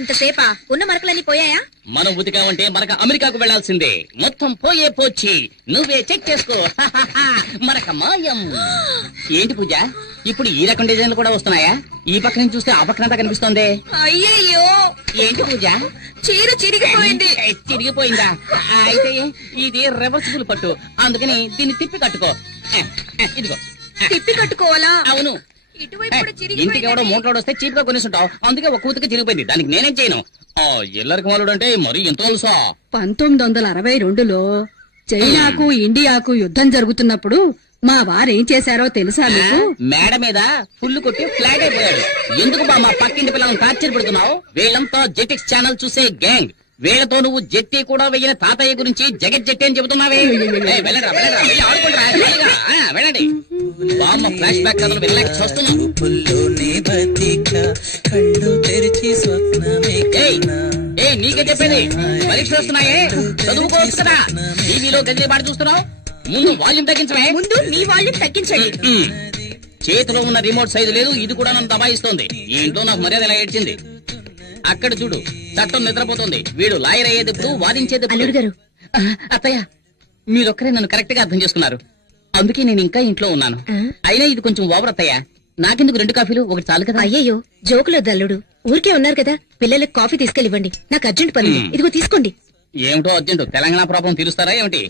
ఇంతసేపా? ఉన్న మరకలన్నీ పోయాయా? మనం ఉతికామంటే మనకు అమెరికాకు వెళ్లాల్సిందే. మొత్తం పోయే పోచి నువ్వే చెక్ చేసుకో. మనక మాయం. ఏంటి పూజ, ఇప్పుడు ఈ రకం డిజైన్లు కూడా వస్తున్నాయా? ఈ పక్క నుంచి చూస్తే ఆ పక్కనంతా కనిపిస్తోంది. అయ్యయ్యో, ఏంటి పూజ, చీర చిరిగిపోయింది. చిరిగిపోయిందా? అయితే ఇది రివర్సిబుల్ పట్టు, అందుకని దీన్ని తిప్పి కట్టుకో. ఇదిగో. తిప్పి కట్టుకోవాలా? అవును. ఇంటికి ఎవడో మూటలోడు వస్తే చీప్ గా కొనేసుంటావు, అందుకే ఒక కూతుకి చిరిగిపోయింది. దానికి నేనేం చేయను. ఎల్లరికి వాళ్ళు అంటే మరి ఎంత తెలుసా? 1962లో చైనాకు ఇండియాకు యుద్ధం జరుగుతున్నప్పుడు మా వారేం చేశారో తెలుసా మీకు? మేడ మీద ఫుల్ కొట్టి ఫ్లాట్ అయిపోయాడు. ఎందుకు బా మా పక్కింటి పిల్లలను టార్చర్ పెడుతున్నావు? వీళ్ళంతా జెటిక్స్ ఛానల్ చూసే గ్యాంగ్. వీళ్లతో నువ్వు జెట్టి కూడా వెయ్యిన తాతయ్య గురించి జగత్ జెట్టి అని చెబుతున్నావే. వెళ్ళండి. బామ్మ ఫ్లాష్ బ్యాక్ కథలు వెళ్ళలేక చూస్తున్నావు. నీకే చెప్పేది, పరీక్షలు వస్తున్నాయే, చదువుకోవచ్చు కదా. టీవీలో గదిలే పాటు చూస్తున్నావు. ముందు వాల్యూమ్ తగ్గించమే. ముందు నీ వాల్యూమ్ తగ్గించండి. చేతిలో ఉన్న రిమోట్ సైజు లేదు, ఇది కూడా నన్ను దబాయిస్తోంది. ఈ ఇంట్లో నాకు మర్యాద ఇలా ఏడ్చింది. అక్కడ చూడు, చట్టం నిద్రపోతుంది. వీడు లాయర్ అయ్యేటప్పుడు వాదించేది. అల్లుడు గారు. అత్తయ్య, మీరొక్కరే నన్ను కరెక్ట్ గా అర్థం చేసుకున్నారు. అందుకే నేను ఇంకా ఇంట్లో ఉన్నాను. అయినా ఇది కొంచెం ఓవర్ అత్తయ్య. నాకెందుకు 2 కాఫీలు, ఒకటి చాలు కదా. అయ్యయ్యో, జోకులేదు అల్లుడు. ఊరికే ఉన్నారు కదా, పిల్లలకు కాఫీ తీసుకెళ్ళివ్వండి. నాకు అర్జెంట్ పని. ఇదిగో తీసుకోండి. ఏమిటో అర్జెంట్? తెలంగాణ ప్రాబ్లం తీరుస్తారా ఏమిటి?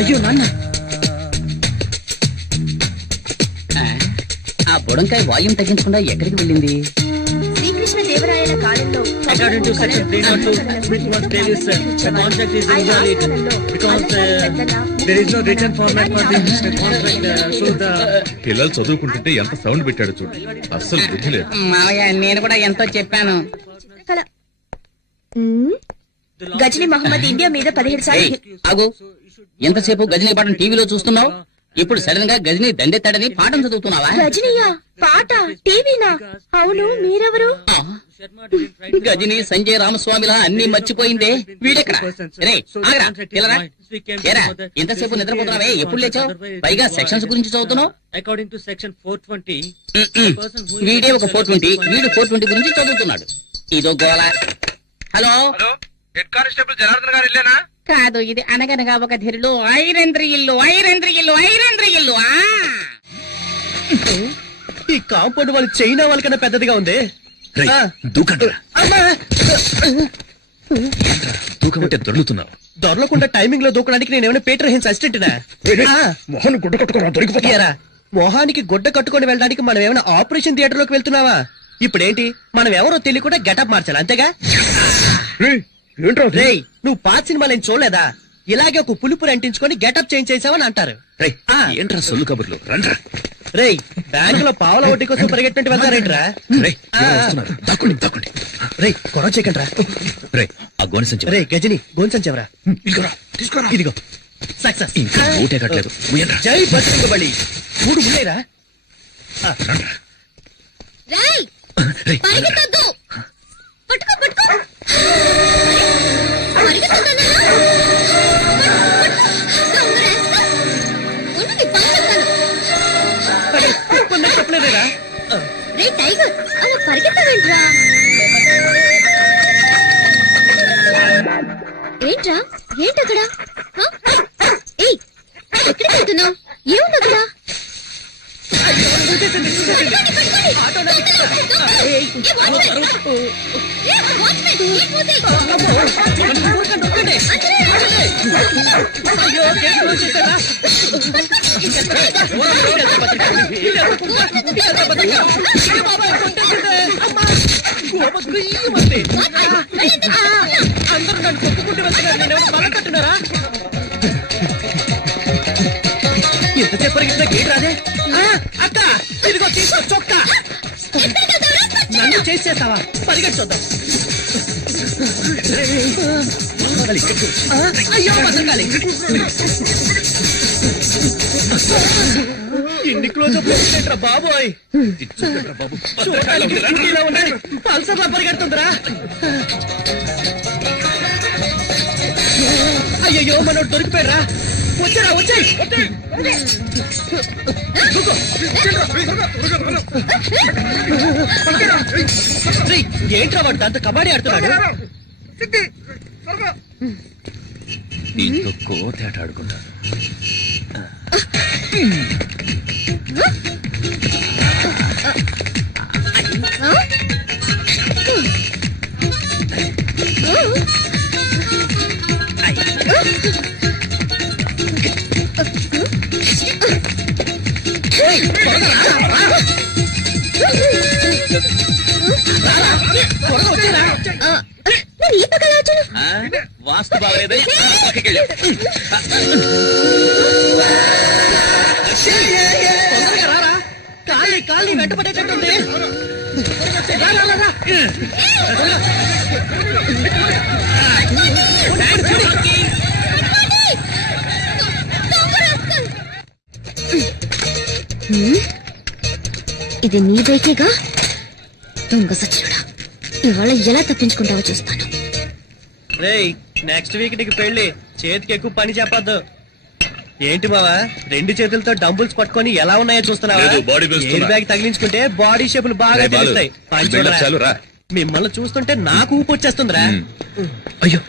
అయ్యో నాన్న, ఆ బుడంకాయ వాల్యూమ్ తగ్గించకుండా ఎక్కడికి వెళ్ళింది? శ్రీకృష్ణ దేవరాయల కాలంలో According to section 302, which must tell is the contract is invalid because there is no written format for the contract. So the పిల్లలు చదువుకుంటుంటే ఎంత సౌండ్ పెట్టాడు చూడు, అస్సలు బుద్ధి లేదు. మావయ్య, నేను కూడా ఎంతో చెప్పాను. గజనీ మహమ్మద్ ఇండియా మీద 17 సార్లు. ఆగు, ఎంతసేపు గజనీ పాటను టీవీలో చూస్తున్నావు? ఇప్పుడు సడన్ గా గజనీ దండెత్తాడని పాఠం చదువుతున్నావా? గజనీయా? పాట టీవీనా? అవును, మీరెవరు? గజనీ సంజయ్ రామస్వామిలా అన్ని మర్చిపోయిందే. వీడెక్కడ? ఎంతసేపు నిద్రపోతున్నావే? ఎప్పుడు లేచావు? పైగా సెక్షన్స్ గురించి చదువుతున్నావు. according to section 420, వీడే ఒక 420, వీడు 420 గురించి చదువుతున్నాడు. ఇదో గోళ. హలో, హెడ్ కానిస్టేబుల్ జనార్దన్ గారు ఇల్లేనా? కాదు, ఇది అనగనగా ఒక ధీరుడు ఐరేంద్ర ఇల్లు. ఈ కాంపౌండ్ వాళ్ళు చైనా వాళ్ళకన్నా పెద్దదిగా ఉంది. దూకమంటే దొర్లుతున్నావు. దొరలకుండా టైమింగ్ లో దూకడానికి నేనేమైనా పీటర్ హెన్స్ అసిస్టెంట్నా? మొహన్ గుడ్డ కట్టుకున్నా దొరికిపోతారా? మొహానికి గుడ్డ కట్టుకొని వెళ్ళడానికి మనం ఏమైనా ఆపరేషన్ థియేటర్ లోకి వెళ్తున్నావా? ఇప్పుడేంటి, మనం ఎవరో తెలియకుండా గెటప్ మార్చాలి, అంతేగా? రేయ్, నువ్వు పాత సినిమాలు ఏం చూడలేదా? ఇలాగే ఒక పులుపురు అంటించుకొని గెటప్ చేంజ్ చేసావని అంటారు. ఏంట్రా సొల్లు కబుర్లు? రండ్రా. రేయ్, బ్యాంక్ లో పావుల వడ్డీ కోసం పరిగెట్టినట్టు వెళ్తారేంట్రా? దాక్కోండి. రేయ్, గొడవ చేయకండి రా. ఆ గోనె సంచి. రేయ్ గజని, గోన్సంచెవరా? తీసుకోరా. ఇదిగో సక్సెస్. ఇంకా ఊటే కట్టలేదు. జై బలి 3 ముళ్ళేరా? రేయ్, పరిగెత్తొద్దు. పట్టుకో. చెప్పలేదేరా? రే టైగర్, అలా పరిగెత్తవేంట్రా? ఏంటక్కడ? ఏయ్, ఎక్కడికి వెళ్తున్నావు? ఏముంది అక్కడ? అందరూ నన్ను కొట్టుకుంటూ వెళ్తున్నారు, నేనేమో బల కట్టున్నారా? ఎంతసేపు పరిగెత్తినా గేట్ రాదే. అక్క, ఇదిగో తీసుకో చొక్కా. నన్ను చేసేస్తావా? పరిగెట్టు చూద్దాం. అయ్యో బతకాలి. ఇన్ని క్లోజ్ అప్ బాబోయ్. చూడటానికి స్కూటీలో ఉన్నాయి, పల్సర్లా పరిగెడుతుందిరా. అయ్యయ్యో, మనోడు దొరికిపోయారా? వచ్చారా వచ్చాయి ఏంట్రా వాడు దాంతో కబడ్డీ ఆడుతున్నాడు దీంతో కోతేట ఆడుకుంటాను. నేను ఈ పక్కన వచ్చాను. వాస్తు బాగలేదని కాలి కాలి వెంట పడేటట్టుంది ఇది నీ బైకేగా? దొంగ సచ్చినుడా, ఇవాళ ఎలా తప్పించుకుంటావో చూస్తాను. రేయ్ నెక్స్ట్ వీక్ నీకు పెళ్లి, చేతికి ఎక్కువ పని చెప్పద్దు. ఏంటి బావా రెండు చేతులతో డంబుల్స్ పట్టుకొని ఎలా ఉన్నాయో చూస్తున్నావా? లేదు, body పెంచుతున్నా. ఎయిర్ బ్యాగ్ తగిలించుకుంటే బాడీ షేపులు బాగా రేయ్ బాలు, తెలుస్తాయి. పని వెళ్ళొచ్చు, చూడరా. చాలు రా. మిమ్మల్ని చూస్తుంటే నాకు ఊపు వచ్చేస్తుందిరా. అయ్యో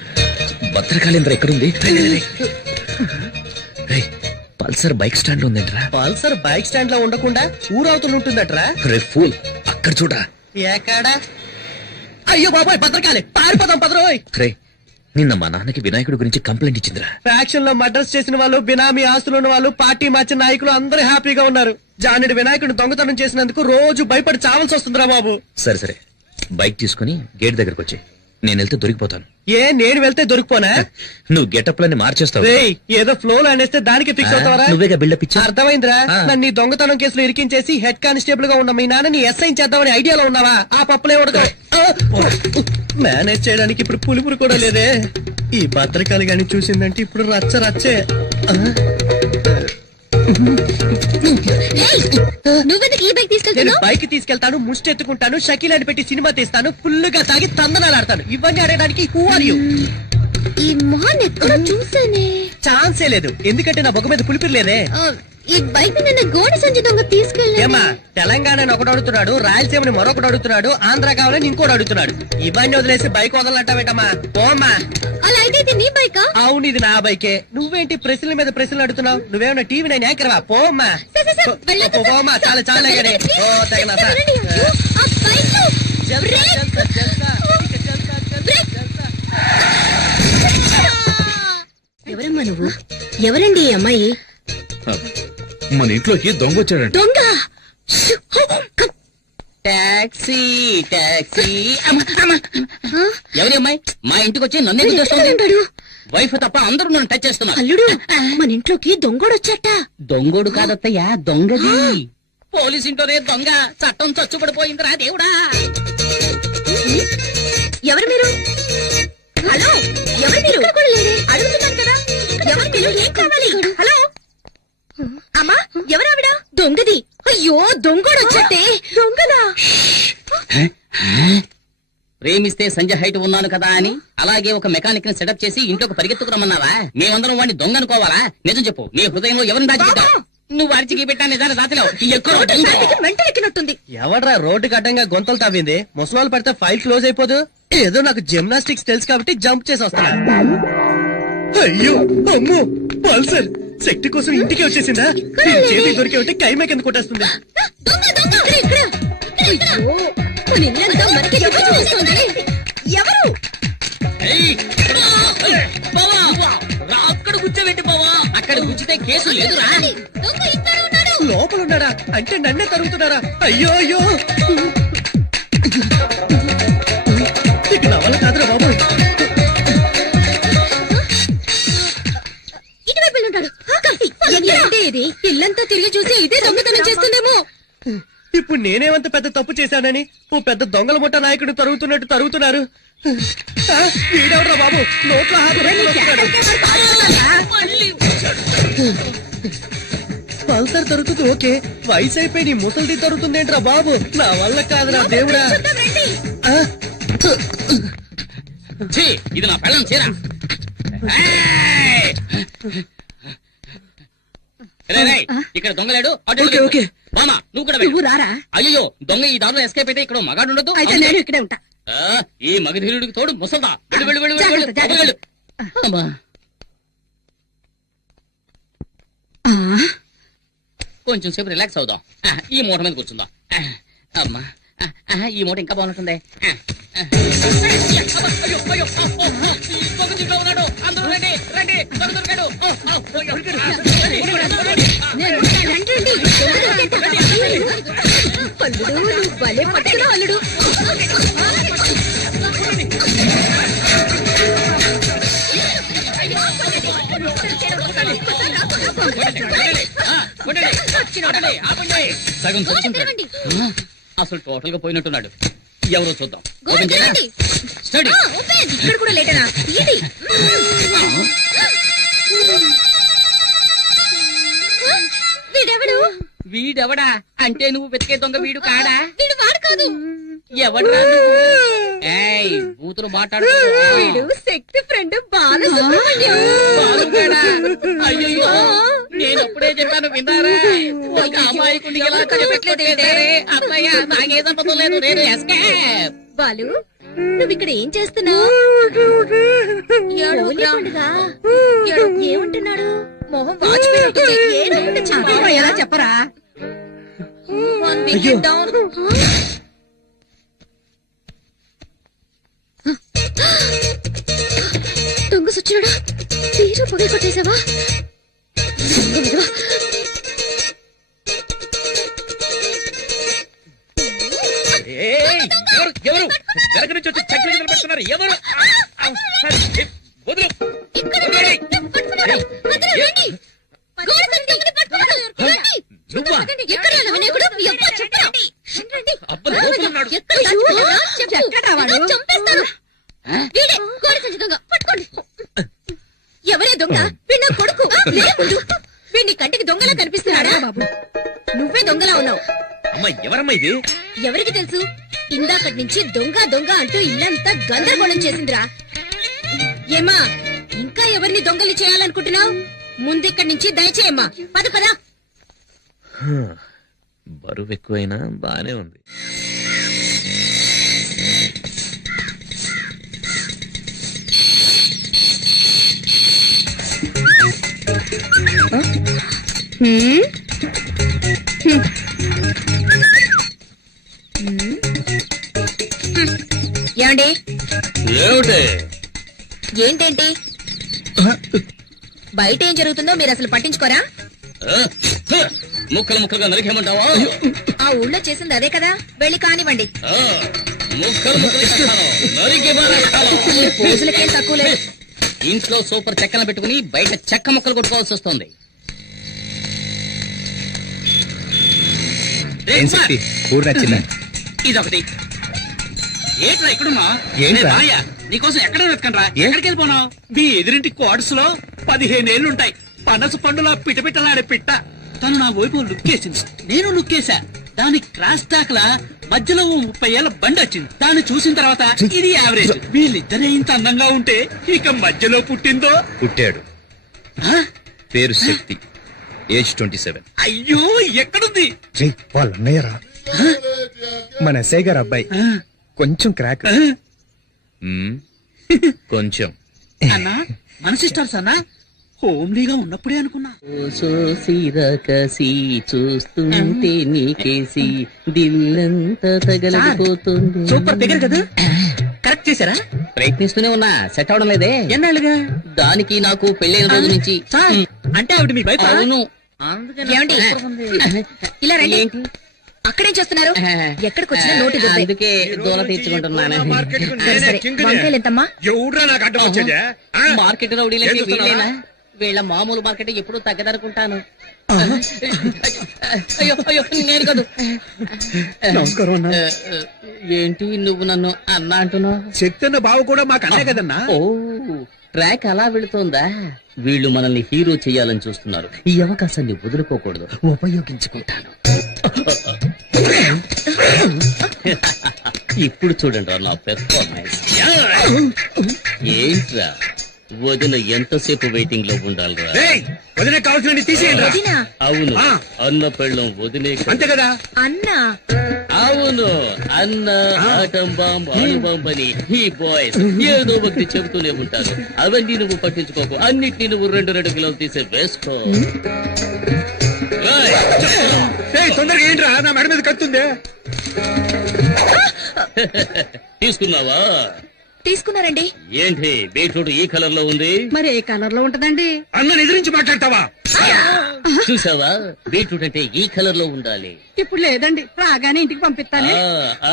భద్రకాళేంద్ర ఎక్కడుంది? రేయ్, పల్సర్ బైక్ స్టాండ్ ఉందేంట్రా? పల్సర్ బైక్ స్టాండ్ లో ఉండకుండా ఊరవుతూ ఉంటుందట్రా. రే ఫూల్, అక్కడ చూడరా. ఎక్కడా? అయ్యో బాబాయ్ భద్రకాళి, పారిపోదాం పదరోయ్. రే, నిన్న మా నాన్నకి వినాయకుడి గురించి కంప్లైంట్ ఇచ్చిందిరా. ఫ్యాక్షన్ లో మర్డర్స్ చేసిన వాళ్ళు, బినామీ ఆస్తులు ఉన్న వాళ్ళు, పార్టీ మార్చిన నాయకులు అందరూ హ్యాపీగా ఉన్నారు. జానుడి వినాయకుడిని దొంగతనం చేసినందుకు రోజు భయపడి చావాల్సి వస్తుందిరా బాబు. సరే సరే, బైక్ తీసుకుని గేట్ దగ్గరకు వచ్చి, నేను వెళ్తే దొరికిపోతాను. ఏ నేను వెళ్తే దొరికిపోనా? నువ్వు గెటప్లన్నీ మార్చేస్తావు. రేయ్ ఏదో ఫ్లో లో అనేస్తే దానికి ఫిక్స్ అవుతావరా? నువ్వేగా బిల్డప్ ఇచ్చా. అర్థమైందిరా. ఆ. నన్ను ఈ దొంగతనం కేసులో ఇరికించేసి హెడ్ కానిస్టేబుల్ గా ఉన్న మీ నాన్నని ఎస్ఐ చేద్దామని ఐడియాలో ఉన్నావా? ఆ పప్పులే ఉడతావు. మేనేజ్ చేయడానికి ఇప్పుడు పులుపురు కూడా లేదే. ఈ భద్రకాళి గాని చూసిందంటే ఇప్పుడు రచ్చ రచ్చే. నువ్వెందుకు ఈ బైక్ నేను తీసుకెళ్తున్నావు? బైక్ తీసుకెళ్తాను, ముష్టి ఎత్తుకుంటాను, షకీలాని పెట్టి సినిమా తీస్తాను, ఫుల్ గా తాగి తందనాలు ఆడతాను. ఇవన్నీ ఆడడానికి హూ ఆర్ యూ? ఈ మొహన్ ఎక్కడ చూసానే? ఛాన్సే లేదు, ఎందుకంటే నా బొగ్గ మీద పులిపిరి లేదే. ఈ బైక్ నిన్న గోడ సంచి దొంగ తీసుకెళ్ళా. ఏమా తెలంగాణని ఒకడు అడుగుతున్నాడు, రాయలసీమని మరొకడు అడుగుతున్నాడు, ఆంధ్ర కావాలని ఇంకోటి అడుగుతున్నాడు. ఇవన్నీ వదిలేసి బైక్ వదలంటావేటమ్మా? పోమ్మా. అలా అయితే ఇది నీ బైకా? అవును ఇది నా బైకే. నువ్వేంటి ప్రశ్నల మీద ప్రశ్నలు అడుగుతున్నావు? నువ్వేమన్నా టీవీ నైన్ యాంకర్వా? పోమ్మా. పోమ్మా, చాలా చాలా గడే. ఓ తగిన ఎవరమ్మా నువ్వు? ఎవరండి ఈ అమ్మాయి? మన ఇంట్లోకి దొంగ వచ్చాడంట. దొంగ? టాక్సీ టాక్సీ ఎవరి అమ్మాయి మా ఇంటికి వచ్చి నన్నే గుర్తొస్తుంది. ఉంటాడు వైఫ్ తప్ప అందరూ నన్ను టచ్ చేస్తున్నారు. అల్లుడు, మన ఇంట్లోకి దొంగోడొచ్చట. దొంగోడు కాదత్తయ్యా, దొంగది. పోలీస్ ఇంటోనే దొంగ, చట్టం చచ్చుబడిపోయిందిరా దేవుడా. ఎవరు మీరు? హలో, ఎవరు మీరు? అడుగుతున్నాను కదా, ఎవరు మీరు? ఏం కావాలి? హలో అమ్మా, ఎవరావిడ? దొంగది. అయ్యో, దొంగోడొచ్చటే. దొంగనా? ప్రేమిస్తే సంజయ్ హైట్ ఉన్నాను కదా అని అలాగే ఒక మెకానిక్ ని సెటప్ చేసి ఇంట్లోకి పరిగెత్తుకురమ్మన్నావా? మేమందరం వాడిని దొంగ అనుకోవాలా? నిజం చెప్పు, నీ హృదయంలో ఎవరిని దాచిపెట్టావు? నువ్వు అడిచికి పెట్టా నిజాన్ని దాచలేవు. మెంటలెక్కినట్టుంది. ఎవడ్రా రోడ్డుకి అడ్డంగా గొంతలు తవ్వింది? ముసలాలు పడితే ఫైల్ క్లోజ్ అయిపోదు. ఏదో నాకు జిమ్నాస్టిక్స్ తెలుసు కాబట్టి జంప్ చేసి వస్తున్నా. అయ్యో అమ్మో, పల్సర్ శక్తి కోసం ఇంటికి వచ్చేసిందా? చేతి దొరికే ఉంటే కైమే కింద కొట్టేస్తుంది. అయ్యో, మన ఇల్లంతా మనకి చుట్టూ చూస్తుంది. ఎవరు? అక్కడ కూర్చోబెట్టి బావా, అక్కడ కూర్చుంటే కేసు లేదురా. దొంగ ఇక్కడ ఉన్నాడు. లోపల ఉన్నాడా? అంటే నన్నే తరుగుతున్నారా? అయ్యో అయ్యో, ఇక నా వల్ల కాదురా బాబు. ఇటువైపు ఉంటాడు. ఏంటి ఇది? ఇల్లంతా తిరిగి చూసి ఇదే దొంగతనం చేస్తుందేమో. ఇప్పుడు నేనేమంత పెద్ద తప్పు చేశానని ఓ పెద్ద దొంగల ముఠ నాయకుడు తరుగుతున్నట్టు తరుగుతున్నారు. వీడెవడ్రా బాబు నోట్లో పల్సర్ తరుగుతుంది ఓకే, వయసు అయిపోయి నీ ముసలిది తరుగుతుందేంట్రా బాబు? నా వల్ల కాదురా దేవుడా. ఛీ, ఇది నా పెళ్ళం చీర. ఇక్కడ దొంగలేడు అటు ఓకే, ఓకే. మామా నువ్వు కూడా వెళ్ళు. నువ్వు రారా అయ్యో దొంగ ఈ దారిలో ఎస్కేప్ అయితే ఇక్కడ మగాడు ఉండదు అయితే నేను ఇక్కడే ఉంటా ఈ మగధీరుడికి తోడు ముసల్దా వెళ్ళు వెళ్ళు వెళ్ళు వెళ్ళు, వెళ్ళు జాగ్రత్త, వెళ్ళు. అమ్మా. ఆ, కొంచెం సేపు రిలాక్స్ అవుదాం ఈ మూట మీద కూర్చుందాం అమ్మా ఈ మూట ఇంకా బాగుంటుంది అల్లుడు నువ్వు భలే పట్టుకున్నావు అల్లుడు. సగం చచ్చుంటాడు. అసలు టోటల్ గా పోయినట్టున్నాడు ఎవరో చూద్దాం ఓపెన్ చేయనా? చూడండి. Study open. ఇక్కడ కూడా లేటనా ఇది వీడెవడు? వీడెవడా అంటే నువ్వు వెతికే దొంగ వీడు కాడా వీడు వాడు కాదు. ఎవడ్రా ఏయ్ బూతులు మాట్లాడు వీడు శక్తి ఫ్రెండ్ బాలసుబ్రహ్మణ్యం. అయ్యో నేను అప్పుడే చెప్పాను విన్నారా ఒక అమాయకుడిని ఎలా కనిపెట్టలేదే అత్తయ్య నాకే సంపద లేదు నేను ఎస్కేప్ బాలు నువ్వు ఇక్కడ ఏం చేస్తున్నావు? ఏమంటున్నాడు? మొహం వాచిపోయినట్టుంది. ఏమంటే అదేమో ఎలా చెప్పరా దొంగ సచ్చినాడా? తీరు పొగ కొట్టేశావా? ఎవరు వెనక నుంచి వచ్చి చక్కెర కింద పెడుతున్నారు ఎవరు వదులు నువ్వా అబ్బా లోపలున్నాడు. ఎక్కడా వాడు? ఎవరే దొంగ? వీడు నా కొడుకు. లేవుడు. వీడిని కంటికి దొంగలా కనిపిస్తున్నాడా? బాబు నువ్వే దొంగలా ఉన్నావు. అమ్మా ఎవరమ్మా ఇది ఎవరికి తెలుసు? ఇందాకటి నుంచి దొంగ దొంగ అంటూ ఇల్లంతా గందరగోళం చేసిందిరా. ఏమా ఇంకా ఎవరిని దొంగలు చేయాలనుకుంటున్నావు? ముందిక్కడి నుంచి దయచేయమ్మా. పద పద. బరువు ఎక్కువైనా బానే ఉంది. ఏమండి ఏమిటి ఏంటేంటి బయట ఏం జరుగుతుందో మీరు అసలు పట్టించుకోరా? ముక్కలు ముక్కలుగా నరికేమంటావా ఆ ఊళ్ళో చేసింది అదే కదా. వెళ్ళి కానివ్వండి. ముక్కలు ముక్కలు నరికి పారేస్తాను. ఈ పోజులకేం తక్కువ లేదు. ఇంట్లో సూపర్ చెక్కన పెట్టుకుని బయట చెక్క ముక్కలు కొట్టుకోవాల్సి వస్తుంది. కూర నచ్చిందా? ఇదొకటి ఏంట్రా ఇక్కడున్నా ఏంట్రా? నీకోసం ఎక్కడ వెతకండ్రా ఏ? ఎక్కడికి వెళ్ళిపోనావు? మీ ఎదురింటి క్వార్టర్స్ లో 15 ఏళ్లుంటాయి. పనస పండులా పిటపిటలాడే పిట్ట తను నా వైపు లుక్కేసింది. నేను లుక్కేశా. దాని క్రాస్ టాక్ లా మధ్యలో ఓ 30 ఏళ్ల బండి వచ్చింది. దాన్ని చూసిన తర్వాత ఇది యావరేజ్. వీళ్ళిద్దరే ఇంత అందంగా ఉంటే ఇక మధ్యలో పుట్టిందో పుట్టాడు. ఆ? పేరు శక్తి. ఏజ్ 27. అయ్యో ఎక్కడుంది? వాళ్ళ అన్నయ్యరా మన ఎస్ఐ గారు అబ్బాయి. ఆ? కొంచెం క్రాక్. ఆ? మ్మ్. కొంచెం అన్నా మన సిస్టర్స్ అన్నా హోమ్లీగా ఉన్నప్పుడే అనుకున్నా. కసి చూస్తుంటే నీకేసి దిల్లంతా తగలపోతుంది. సూపర్ దగ్గర కదా. కరెక్ట్ చేశారా? ప్రయత్నిస్తూనే ఉన్నా సెట్ అవడం లేదే. ఎన్నాళ్ళుగా? దానికి నాకు పెళ్ళైన రోజు నుంచి సార్ అంటే ఆవిడ మీ వైఫ్? అవును. ఏమండి ఇలా రండి. ఏంటి అక్కడేం చేస్తున్నారు? ఎక్కడికి వచ్చినా నోటి దుబ్బే. అందుకే దూల తెచ్చుకుంటున్నాను. సరే సరే వంకాయలు ఎంతమ్మా? ఎవడ్రా నాకు అడ్డం వచ్చేదే మార్కెట్ రౌడీలకి ఏం చూస్తున్నావా? వీళ్ళేనా? వీళ్ళ మామూలు మార్కెట్ ఎప్పుడు తగ్గదనుకుంటాను. అయ్యో అయ్యో నేను కాదు. నమస్కారం అన్న. ఏంటి నువ్వు నన్ను అన్నా అంటున్నావు? శక్తి అన్న బావ కూడా మాకు అన్నే కదన్నా. ఓ ట్రాక్ అలా వెళుతోందా? వీళ్ళు మనల్ని హీరో చేయాలని చూస్తున్నారు. ఈ అవకాశాన్ని వదులుకోకూడదు, ఉపయోగించుకుంటాను. ఇప్పుడు చూడండి రా నా పెర్ఫార్మెన్స్. ఏంట్రా వదిన ఎంతసేపు వెయిటింగ్ లో ఉండాలిరా? వదిన కావాల్సిన తీసేయండి వదినా అవును, అన్న పెళ్ళం వదినే కదా. అంతే కదా. అన్నా అవును, అన్న ఆటం బాంబ్ అణుబాంబ్ అని ఈ బాయ్స్ ఏదో ఒకటి చెబుతూనే ఉంటారు. అవన్నీ నువ్వు పట్టించుకోకు, అన్నిటినీ నువ్వు 2 కిలోలు తీసే వేసుకో. తొందరగా ఏంట్రా, నా మెడ మీద కత్తుంది. తీసుకున్నావా? తీసుకున్నారండి. ఏంటి బీట్రూట్ ఈ కలర్ లో ఉంది? మరి ఏ కలర్ లో ఉంటదండి? అన్నని ఎదిరించి మాట్లాడతావా? చూసావా, బీట్రూట్ అంటే ఈ కలర్ లో ఉండాలి. ఇప్పుడు లేదండి, రాగానే ఇంటికి పంపిస్తాను.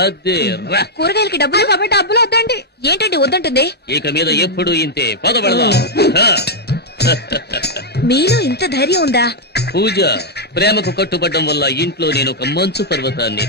అదే రా. కూరగాయలకి డబ్బులు బాబాయ్ డబ్బులు వద్దండి. ఏంటండి వద్దంటుంది? ఇక మీద ఎప్పుడు ఇంతే. పదబడదా మీలో ఇంత ధైర్యం ఉందా? పూజ, ప్రేమకు కట్టుబడ్డం వల్ల ఇంట్లో నేను ఒక మంచు పర్వతాన్ని